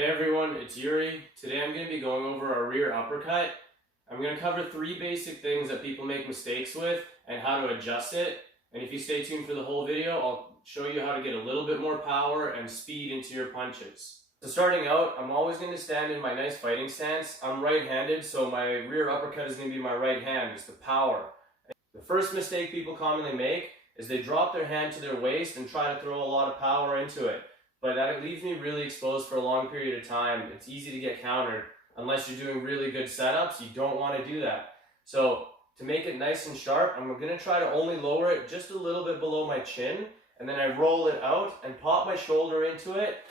Hey everyone, it's Yuri. Today I'm going to be going over our rear uppercut. I'm going to cover 3 basic things that people make mistakes with and how to adjust it. And if you stay tuned for the whole video, I'll show you how to get a little bit more power and speed into your punches. So starting out, I'm always going to stand in my nice fighting stance. I'm right-handed, so my rear uppercut is going to be my right hand. It's the power. The first mistake people commonly make is they drop their hand to their waist and try to throw a lot of power into it. But that leaves me really exposed for a long period of time. It's easy to get countered. Unless you're doing really good setups, you don't want to do that. So to make it nice and sharp, I'm going to try to only lower it just a little bit below my chin, and then I roll it out and pop my shoulder into it.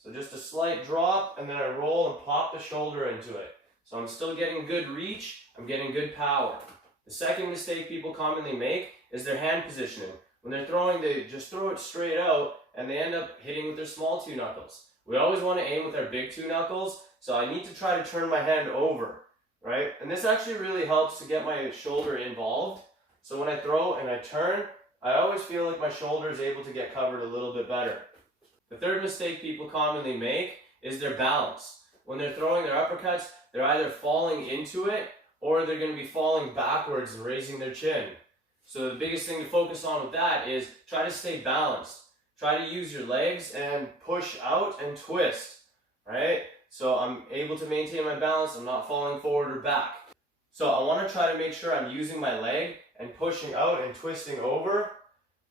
So just a slight drop, and then I roll and pop the shoulder into it. So I'm still getting good reach, I'm getting good power. The second mistake people commonly make is their hand positioning. When they're throwing, they just throw it straight out, and they end up hitting with their small 2 knuckles. We always want to aim with our big 2 knuckles, so I need to try to turn my hand over, right? And this actually really helps to get my shoulder involved. So when I throw and I turn, I always feel like my shoulder is able to get covered a little bit better. The third mistake people commonly make is their balance. When they're throwing their uppercuts, they're either falling into it or they're going to be falling backwards and raising their chin. So the biggest thing to focus on with that is try to stay balanced. Try to use your legs and push out and twist, right? So I'm able to maintain my balance. I'm not falling forward or back. So I want to try to make sure I'm using my leg and pushing out and twisting over.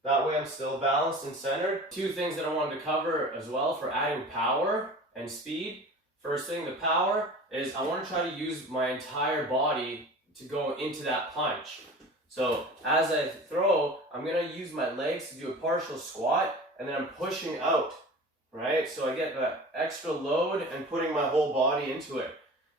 That way I'm still balanced and centered. 2 things that I wanted to cover as well for adding power and speed. First thing, the power, is I want to try to use my entire body to go into that punch. So as I throw, I'm going to use my legs to do a partial squat, and then I'm pushing out, right? So I get that extra load and putting my whole body into it.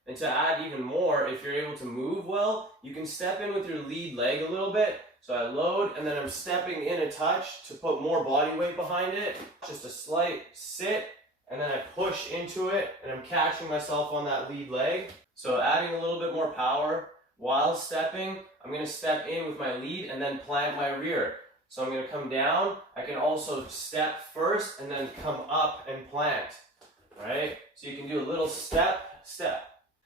And to add even more, if you're able to move well, you can step in with your lead leg a little bit. So I load, and then I'm stepping in a touch to put more body weight behind it. Just a slight sit, and then I push into it, and I'm catching myself on that lead leg. So adding a little bit more power while stepping, I'm going to step in with my lead and then plant my rear. So I'm going to come down. I can also step first and then come up and plant, right? So you can do a little step, step.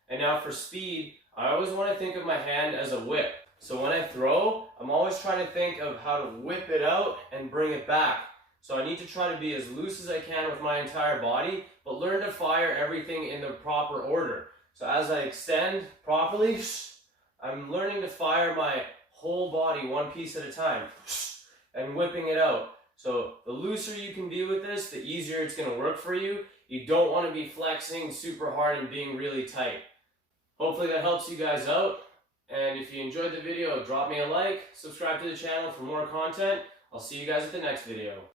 And now for speed, I always want to think of my hand as a whip. So when I throw, I'm always trying to think of how to whip it out and bring it back. So I need to try to be as loose as I can with my entire body, but learn to fire everything in the proper order. So as I extend properly, I'm learning to fire my whole body one piece at a time and whipping it out. So the looser you can be with this, the easier it's going to work for you. You don't want to be flexing super hard and being really tight. Hopefully that helps you guys out. And if you enjoyed the video, drop me a like, subscribe to the channel for more content. I'll see you guys at the next video.